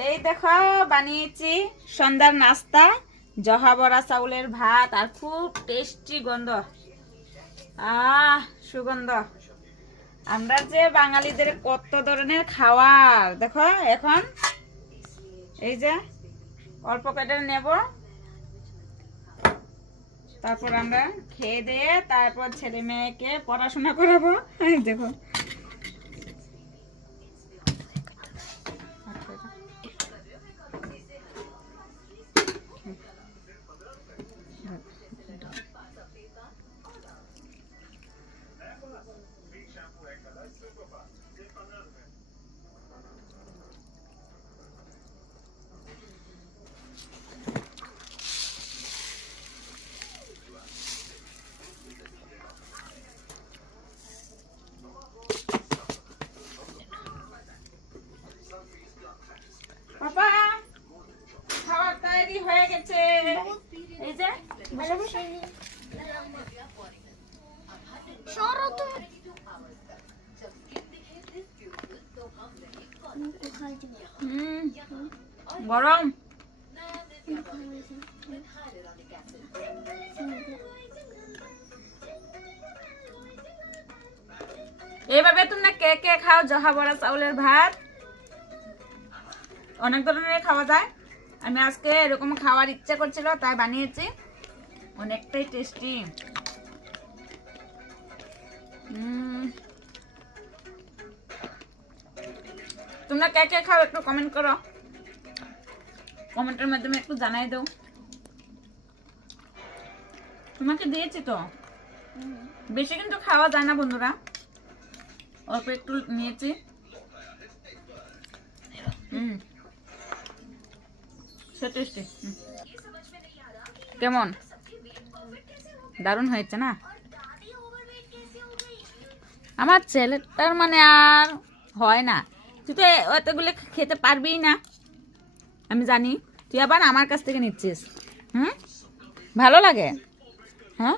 এই দেখো বানিয়েছি সন্ধ্যার নাস্তা, জহা বড়া চাউলের ভাত আর খুব টেস্টি গন্ধ। সুগন্ধ। আমরা যে বাঙালিদের কত ধরনের খাবার দেখো। এখন এই যে অল্প কেটে নেব, তারপর আমরা খেয়ে দিয়ে তারপর ছেলে মেয়েকে পড়াশোনা করাবো। দেখো পাপা, খাবার তৈরি হয়ে গেছে। এই যে বসে বসে গরম। এইভাবে তোমরা কে কে খাও জহা বড়া চাউলের ভাত? অনেক ধরনের খাওয়া যায়, আমি আজকে এরকম খাওয়ার ইচ্ছা করছিল তাই বানিয়েছি। অনেকটাই টেস্টি। তোমরা কে কে খাও একটু কমেন্ট করো, কমেন্টের মাধ্যমে একটু জানাই দাও। তোমাকে দিয়েছি তো, বেশি কিন্তু খাওয়া যায় না বন্ধুরা, অল্প একটু নিয়েছি। টেস্টি। কেমন? দারুণ হয়েছে না? আমার ছেলেটার মানে আর হয় না, তুই তো অতগুলো খেতে পারবি না, আমি জানি। তুই আবার আমার কাছ থেকে নিচ্ছিস। ভালো লাগে? হ্যাঁ।